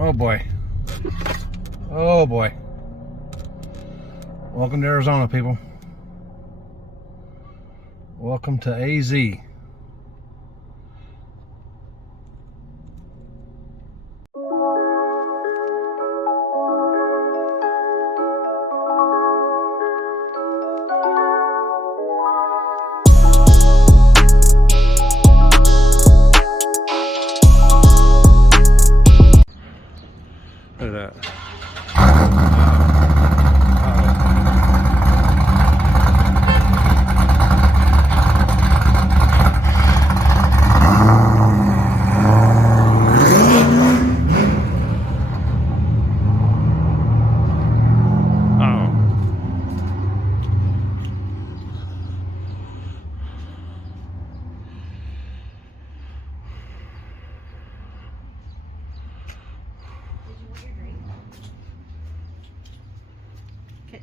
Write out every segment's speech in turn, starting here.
Oh boy. Oh boy. Welcome to Arizona, people. Welcome to AZ. Look at that.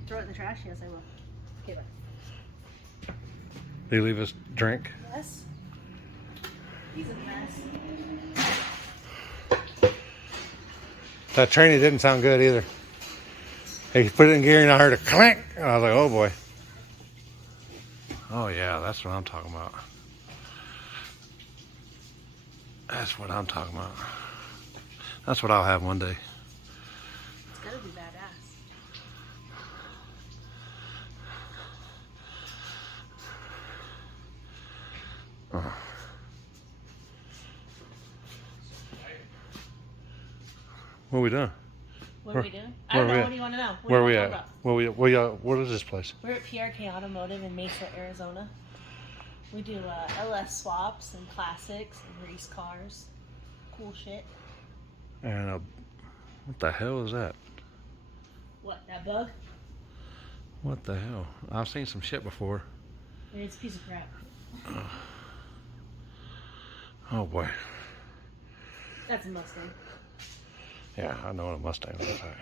Throw it in the trash? Yes, I will. Give it. Did he leave us drink? Yes. He's a mess. That tranny didn't sound good either. He put it in gear and I heard a clank. And I was like, oh boy. Oh yeah, that's what I'm talking about. That's what I'm talking about. That's what I'll have one day. It's gotta be badass. What are we doing? What are we doing? I don't know. What do you want to know? Where are we at? What is this place? We're at PRK Automotive in Mesa, Arizona. We do LS swaps and classics and race cars. Cool shit. And what the hell is that? What, that bug? What the hell? I've seen some shit before. It's a piece of crap. Oh boy. That's a Mustang. Yeah, I know what a Mustang looks like.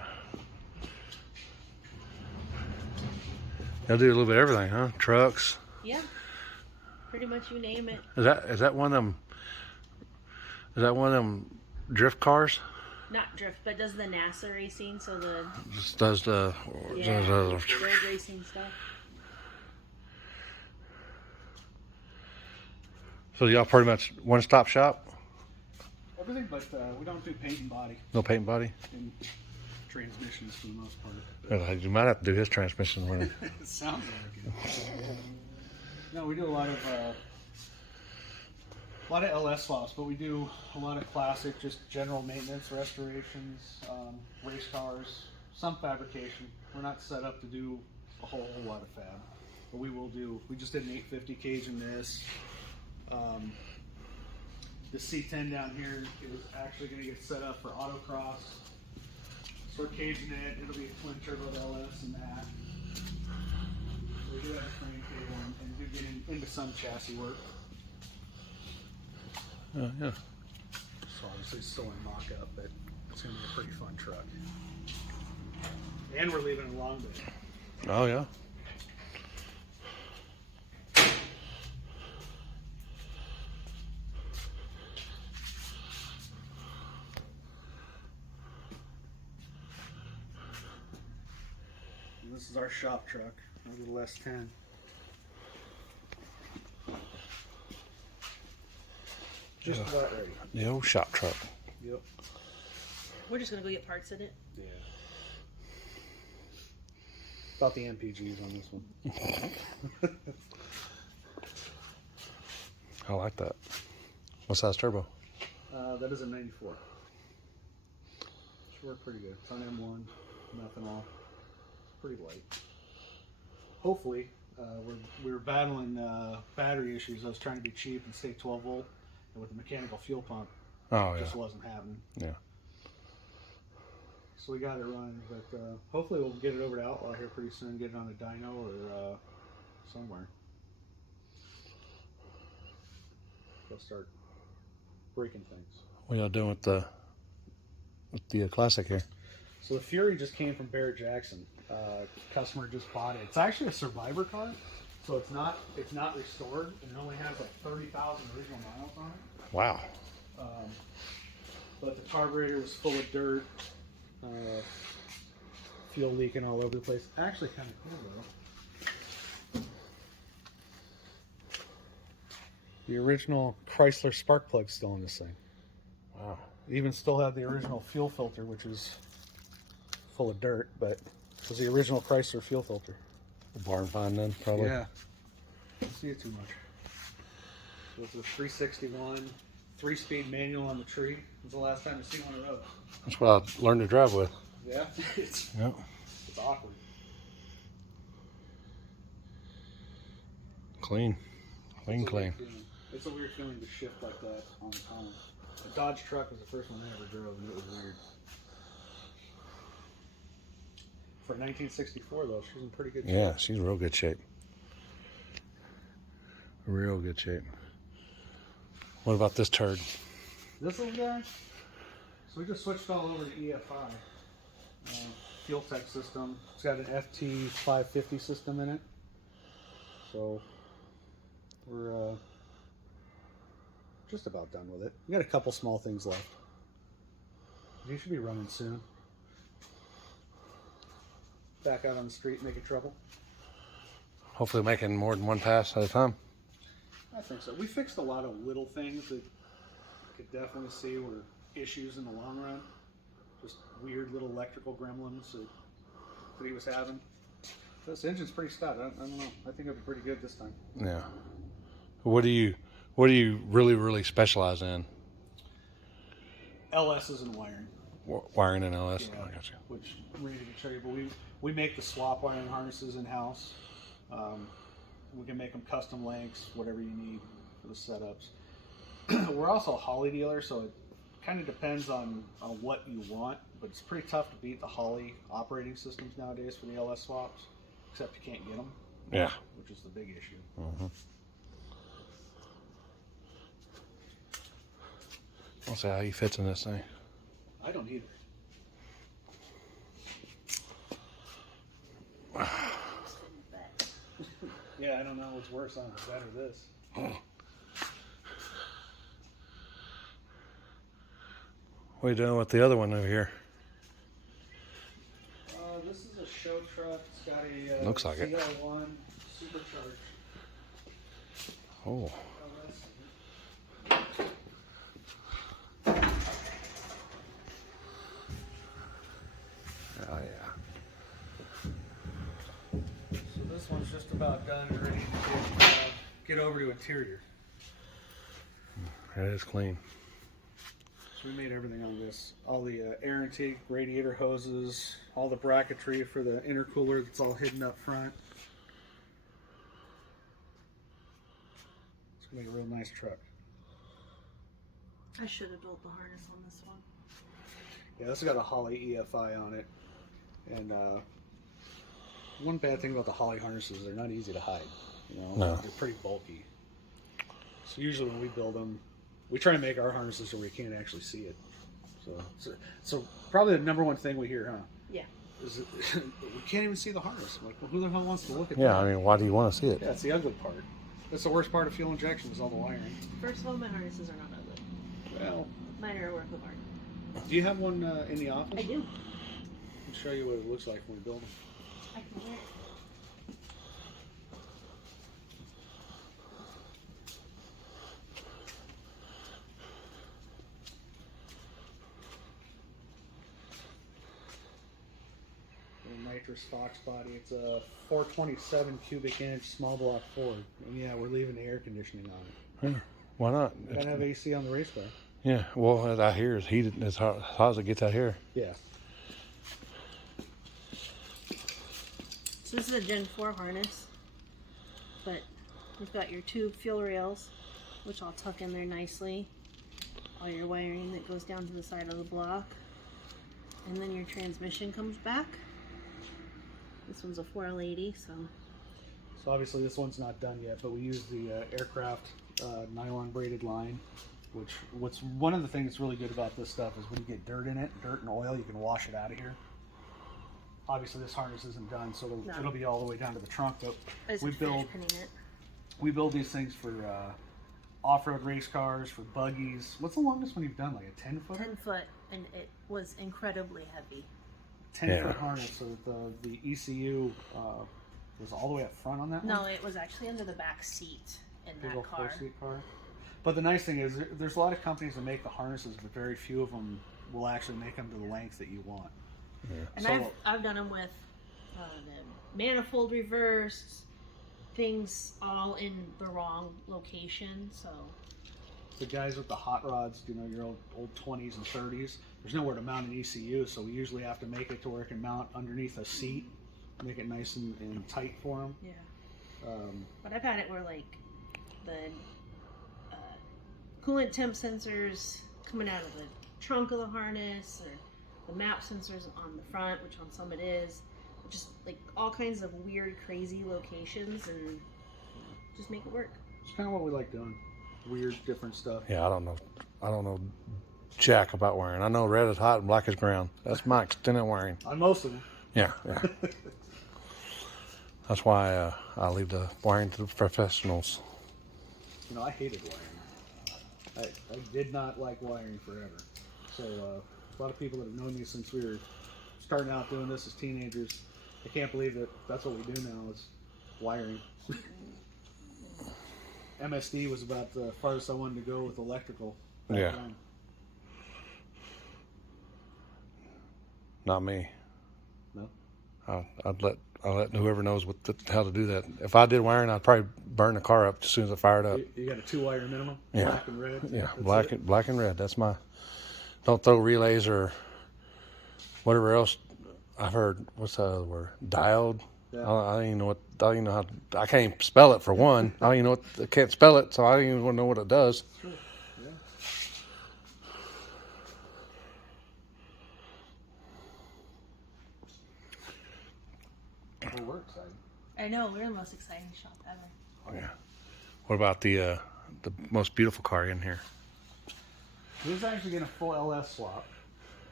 They'll do a little bit of everything, huh? Trucks. Yeah. Pretty much you name it. Is that one of them? Is that one of them drift cars? Not drift, but does the NASA racing, so the Just does the road racing stuff. So y'all pretty much one-stop shop? Everything, but we don't do paint and body No paint and body? and transmissions for the most part. You might have to do his transmission when It sounds like it. No, we do a lot of LS swaps, but we do a lot of classic, just general maintenance, restorations, race cars, some fabrication. We're not set up to do a whole lot of fab, but we will do. We just did an 850 cage in this. The C10 down here is actually going to get set up for autocross. So we're caging it. It'll be a twin turbo LS and that. So we do have a frame cable and do get into some chassis work. yeah. So obviously still in mock-up, but it's going to be a pretty fun truck. And we're leaving it Long Bay. Oh yeah. And this is our shop truck, our little S10. Just about ready. The old shop truck. Yep. We're just gonna go get parts in it. Yeah. About the MPGs on this one. I like that. What size turbo? That is a 94. Should work pretty good. It's on M1, nothing off. It's pretty light. Hopefully, we were battling battery issues. I was trying to be cheap and stay 12 volt, and with the mechanical fuel pump, Oh it yeah. just wasn't happening. Yeah. So we got it running, but hopefully we'll get it over to Outlaw here pretty soon. Get it on a dyno or somewhere. They'll start breaking things. What y'all doing with the classic here? So the Fury just came from Barrett Jackson. Customer just bought it. It's actually a survivor car, so it's not restored, and it only has like 30,000 original miles on it. Wow. but the carburetor was full of dirt, fuel leaking all over the place. Actually, kind of cool though. The original Chrysler spark plug's still in this thing. Wow. Even still have the original fuel filter, which is full of dirt, but it was the original Chrysler fuel filter. Barn find then, probably. Yeah. Don't see it too much. So it's a 361, 3-speed manual on the tree. When's the last time you seen one of those? That's what I learned to drive with. Yeah. It's Yep. awkward. Clean. Clean. It's a weird feeling to shift like that on its own. A Dodge truck was the first one I ever drove, and it was weird. For 1964, though, she's in pretty good shape. Yeah, she's in real good shape. Real good shape. What about this turd? This little guy? So we just switched all over to EFI. Fuel tech system. It's got an FT 550 system in it. So we're just about done with it. We got a couple small things left. You should be running soon. Back out on the street making trouble. Hopefully making more than one pass at a time. I think so. We fixed a lot of little things that you could definitely see were issues in the long run. Just weird little electrical gremlins that he was having. This engine's pretty stout. I don't know. I think it'll be pretty good this time. Yeah. What do you really specialize in? LSs and wiring. Wiring and LS. Yeah, I got you. which Randy can show you. But we make the swap wiring harnesses in house. We can make them custom lengths, whatever you need for the setups. We're also a Holley dealer, so it kind of depends on what you want. But it's pretty tough to beat the Holley operating systems nowadays for the LS swaps, except you can't get them. Yeah. Which is the big issue. Mm-hmm. I'll see how he fits in this thing. I don't either. Yeah, I don't know what's worse on that or this. What are you doing with the other one over here? This is a show truck. It's got a Looks like it. CL1 supercharged. Oh. Oh yeah. So this one's just about done and ready to get over to interior. That is clean. So we made everything on this. All the air intake, radiator hoses, all the bracketry for the intercooler that's all hidden up front. It's gonna be a real nice truck. I should have built the harness on this one. Yeah, this has got a Holley EFI on it. And one bad thing about the Holley harnesses, they're not easy to hide. You know, No. They're pretty bulky. So usually when we build them, we try to make our harnesses so we can't actually see it. So probably the number one thing we hear, huh? Yeah. Is that we can't even see the harness. I'm like, well, who the hell wants to look at Yeah, that? I mean, why do you want to see it? Yeah, that's the ugly part. That's the worst part of fuel injection is all the wiring. First of all, my harnesses are not ugly. Well, Mine are a work of art. do you have one in the office? I do. I'll show you what it looks like when we build them. I can wear it. Nitrous Fox body. It's a 427 cubic inch small block Ford. And yeah, we're leaving the air conditioning on it. Yeah, why not? Gotta have AC on the race car. Yeah, well, out here is heated as hot as it gets out here. Yeah. So this is a Gen 4 harness, but you've got your two fuel rails, which I'll tuck in there nicely. All your wiring that goes down to the side of the block. And then your transmission comes back. This one's a 4L80, so. So obviously this one's not done yet, but we use the aircraft nylon braided line, what's one of the things that's really good about this stuff is when you get dirt in it, dirt and oil, you can wash it out of here. Obviously this harness isn't done, so it'll be all the way down to the trunk, but I just we finished build pinning it. we build these things for off-road race cars, for buggies. What's the longest one you've done? Like a 10-foot? 10-foot, and it was incredibly heavy. 10-foot harness. So the ECU was all the way up front on that one? No, it was actually under the back seat in Big that old car. 4-seat car. But the nice thing is, there's a lot of companies that make the harnesses, but very few of them will actually make them to the length that you want. Yeah. And So, I've done them with the manifold reversed, things all in the wrong location. So the guys with the hot rods, you know, your old 20s and 30s, there's nowhere to mount an ECU, so we usually have to make it to where it can mount underneath a seat, make it nice and tight for them. yeah. But I've had it where like the coolant temp sensors coming out of the trunk of the harness, or the map sensors on the front, which on some it is, just like all kinds of weird, crazy locations, and just make it work. It's kind of what we like doing. Weird, different stuff. Yeah, I don't know jack about wiring. I know red is hot and black is ground. That's my extended wiring. On most of them. Yeah. That's why I leave the wiring to the professionals. You know, I hated wiring. I did not like wiring forever. So a lot of people that have known me since we were starting out doing this as teenagers, I can't believe that that's what we do now is wiring. MSD was about the farthest I wanted to go with electrical. Yeah. Then. Not me. No? I'd let whoever knows how to do that. If I did wiring, I'd probably burn the car up as soon as I fired up. You got a 2-wire minimum? Yeah. Black and red? Yeah, That's black and red. That's my. Don't throw relays or whatever else. I've heard. What's the other word? Diode. Yeah. I don't even know what. I don't even know how. I can't even spell it for one. I don't even know what. I can't spell it, so I don't even know what it does. Sure. Yeah. Well, we're excited. I know, we're the most exciting shop ever. Oh, yeah. What about the most beautiful car in here? This is actually getting a full LS swap.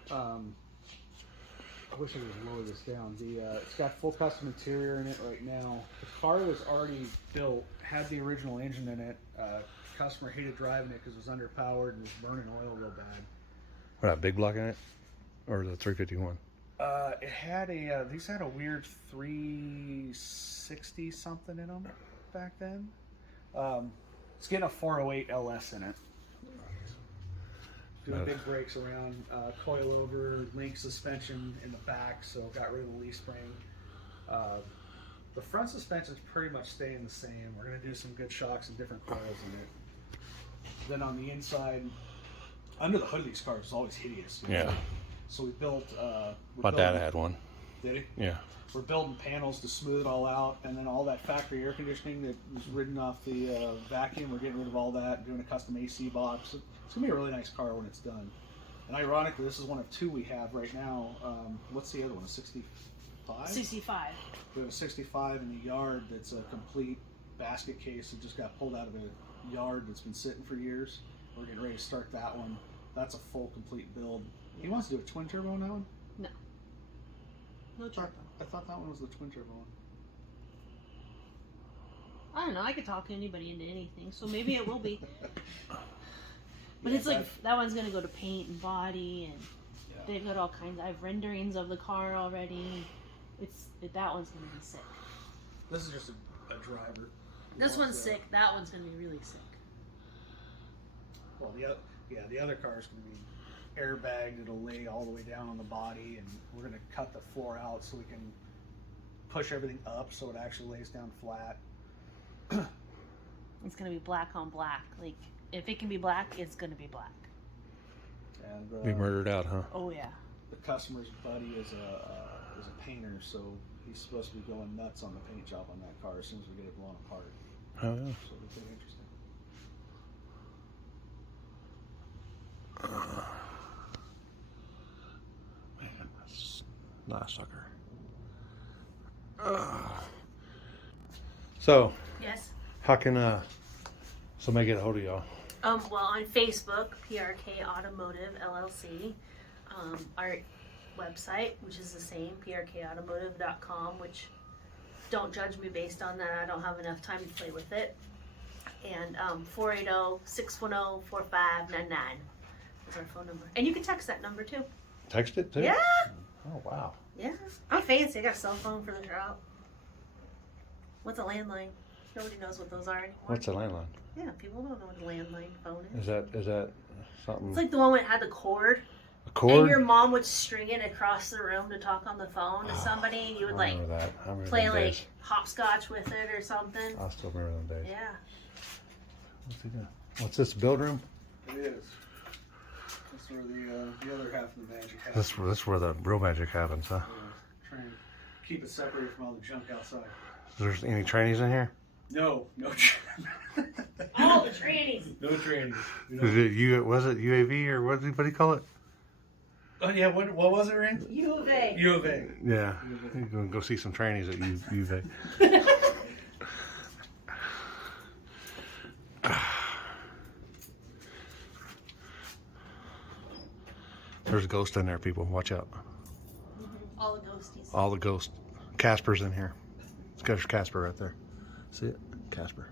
I wish I could lower this down. It's got full custom interior in it right now. The car was already built, had the original engine in it. Customer hated driving it because it was underpowered and was burning oil real bad. What, that big block in it, or the 351? It had these had a weird 360 something in them back then. It's getting a 408 LS in it. Doing big brakes around, coilover, link suspension in the back, so got rid of the leaf spring. The front suspension's pretty much staying the same. We're going to do some good shocks and different coils in it. Then on the inside, under the hood of these cars is always hideous. You know? Yeah. So we built. My dad had one. Did he? Yeah. We're building panels to smooth it all out, and then all that factory air conditioning that was ridden off the vacuum, we're getting rid of all that and doing a custom AC box. It's going to be a really nice car when it's done. And ironically, this is one of two we have right now. What's the other one, a 65? 65. We have a 65 in the yard that's a complete basket case that just got pulled out of a yard that's been sitting for years. We're getting ready to start that one. That's a full, complete build. He wants to do a twin turbo on that one? No. No turbo. I thought that one was the twin turbo one. I don't know. I could talk anybody into anything, so maybe it will be. But Yeah, it's like that one's gonna go to paint and body, and Yeah. they've got all kinds. I have renderings of the car already. That one's gonna be sick. This is just a driver. This one's So- sick. That one's gonna be really sick. Well, the other car is going to be airbagged. It'll lay all the way down on the body, and we're going to cut the floor out so we can push everything up so it actually lays down flat. It's gonna be black on black. Like if it can be black, it's gonna be black. And Be murdered out, huh? Oh yeah. the customer's buddy is a painter, so he's supposed to be going nuts on the paint job on that car as soon as we get it blown apart. Oh, yeah. So it'll be pretty interesting. Man, that's not a sucker. So, Yes. how can somebody get a hold of y'all? Well, on Facebook, PRK Automotive LLC. Our website, which is the same, prkautomotive.com, which don't judge me based on that. I don't have enough time to play with it. And 480-610-4599 is our phone number. And you can text that number too. Text it too? Yeah. Oh, wow. Yeah. I'm fancy. I got a cell phone for the shop. What's a landline? Nobody knows what those are anymore. What's a landline? Yeah, people don't know what a landline phone is. Is that something? It's like the one that had the cord. A cord? And your mom would string it across the room to talk on the phone to somebody, and you would I remember that. I remember play them like days. hopscotch with it or something. I still remember them days. Yeah. What's he doing? What's this, build room? It is. That's where the other half of the magic happens. That's where the real magic happens, huh? Trying to keep it separated from all the junk outside. Is there any trainees in here? No. All the trannies. No training. Was it UAV or what do you call it? Oh yeah, what was it, Rand? U of A. U of A. Yeah. You're going to go see some trainees at UVA. There's a ghost in there, people. Watch out. All the ghosties. All the ghosts. Casper's in here. There's Casper right there. See it? Casper.